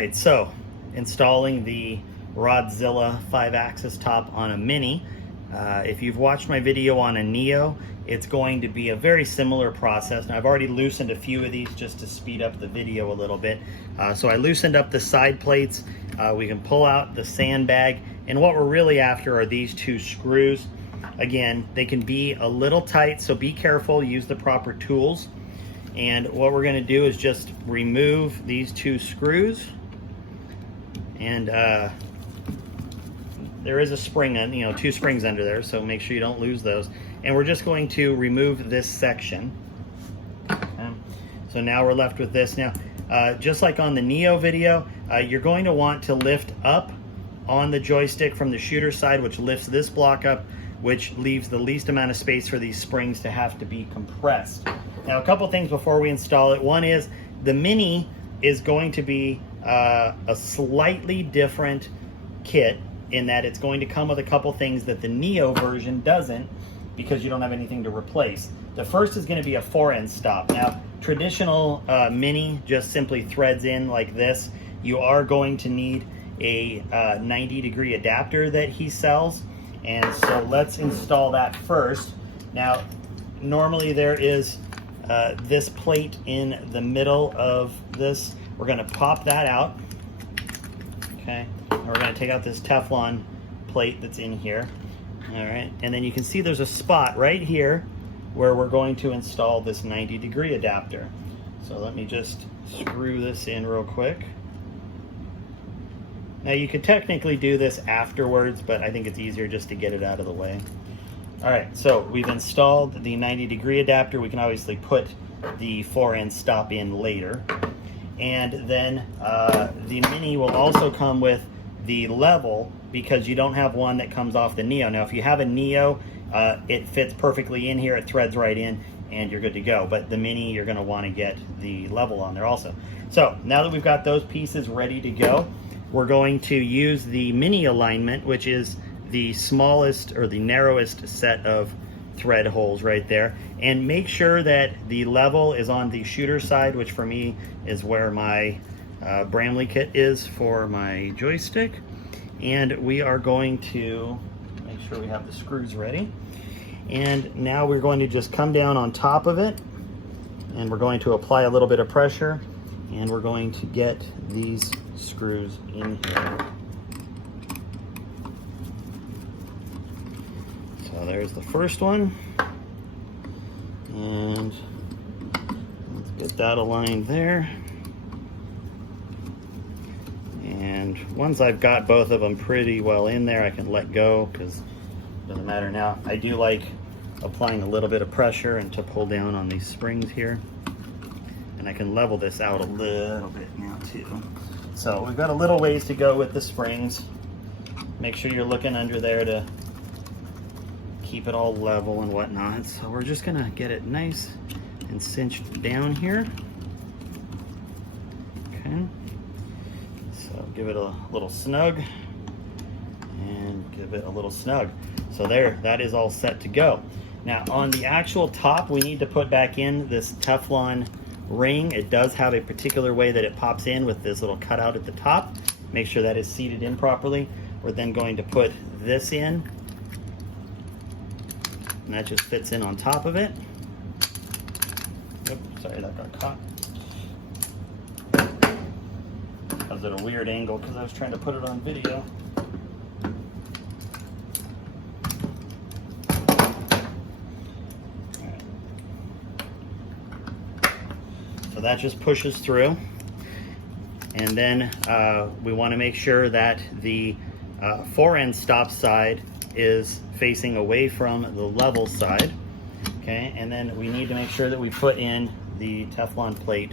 right, so installing the Rodzilla 5-axis top on a Mini. If you've watched my video on a Neo, it's going to be a very similar process. Now, I've already loosened a few of these just to speed up the video a little bit. So I loosened up the side plates. We can pull out the sandbag, and what we're really after are these two screws. Again, they can be a little tight, so be careful, use the proper tools. And what we're going to do is just remove these two screws, and there is a spring on, two springs under there, so make sure you don't lose those. And we're just going to remove this section. So now we're left with this. Now, just like on the Neo video, you're going to want to lift up on the joystick from the shooter side, which lifts this block up, which leaves the least amount of space for these springs to have to be compressed. Now, a couple things before we install it. One is the Mini is going to be a slightly different kit in that it's going to come with a couple things that the Neo version doesn't, because you don't have anything to replace. The first is going to be a 4-end stop. Now, traditional Mini just simply threads in like this. You are going to need a 90-degree adapter that he sells, and so let's install that first. Now, normally there is this plate in the middle of this. We're going to pop that out, okay? And we're going to take out this Teflon plate that's in here. All right, and then you can see there's a spot right here where we're going to install this 90-degree adapter. So let me just screw this in real quick. Now, you could technically do this afterwards, but I think it's easier just to get it out of the way. All right, so we've installed the 90-degree adapter. We can obviously put the 4-end stop in later. And then the Mini will also come with the level, because you don't have one that comes off the Neo. Now, if you have a Neo, it fits perfectly in here, it threads right in, and you're good to go. But the Mini, you're gonna wanna get the level on there also. So now that we've got those pieces ready to go, we're going to use the Mini alignment, which is the smallest or the narrowest set of thread holes right there. And make sure that the level is on the shooter side, which for me is where my Bramley kit is for my joystick. And we are going to make sure we have the screws ready. And now we're going to just come down on top of it, and we're going to apply a little bit of pressure, and we're going to get these screws in here. So there's the first one, and let's get that aligned there. And once I've got both of them pretty well in there, I can let go, because it doesn't matter now. I do like applying a little bit of pressure and to pull down on these springs here. And I can level this out a little bit now too. So we've got a little ways to go with the springs. Make sure you're looking under there to keep it all level and whatnot. So we're just gonna get it nice and cinched down here. Okay. So give it a little snug, and give it a little snug. So there, that is all set to go. Now, on the actual top, we need to put back in this Teflon ring. It does have a particular way that it pops in with this little cutout at the top. Make sure that is seated in properly. We're then going to put this in, and that just fits in on top of it. Oops, sorry, that got caught. I was at a weird angle because I was trying to put it on video. So that just pushes through. And then we want to make sure that the 4-end stop side is facing away from the level side. Okay, and then we need to make sure that we put in the Teflon plate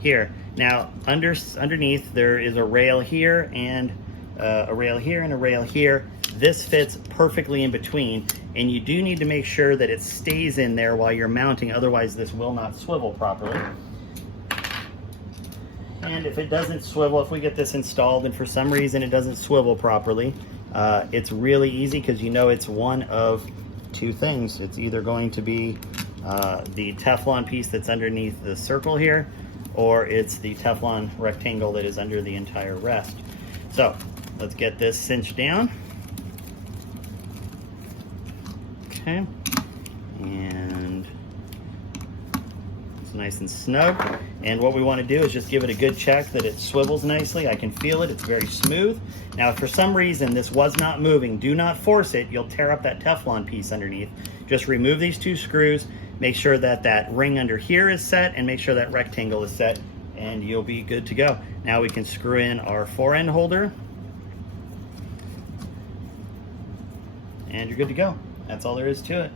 here. Now, underneath there is a rail here, and a rail here, and a rail here. This fits perfectly in between, and you do need to make sure that it stays in there while you're mounting, otherwise this will not swivel properly. And if it doesn't swivel, if we get this installed and for some reason it doesn't swivel properly, it's really easy, because you know it's one of two things. It's either going to be the Teflon piece that's underneath the circle here, or it's the Teflon rectangle that is under the entire rest. So let's get this cinched down. Okay, and it's nice and snug. And what we want to do is just give it a good check that it swivels nicely. I can feel it, it's very smooth. Now if for some reason this was not moving, do not force it, you'll tear up that Teflon piece underneath. Just remove these 2 screws, make sure that that ring under here is set, and make sure that rectangle is set, and you'll be good to go. Now we can screw in our 4-end holder, and you're good to go. That's all there is to it.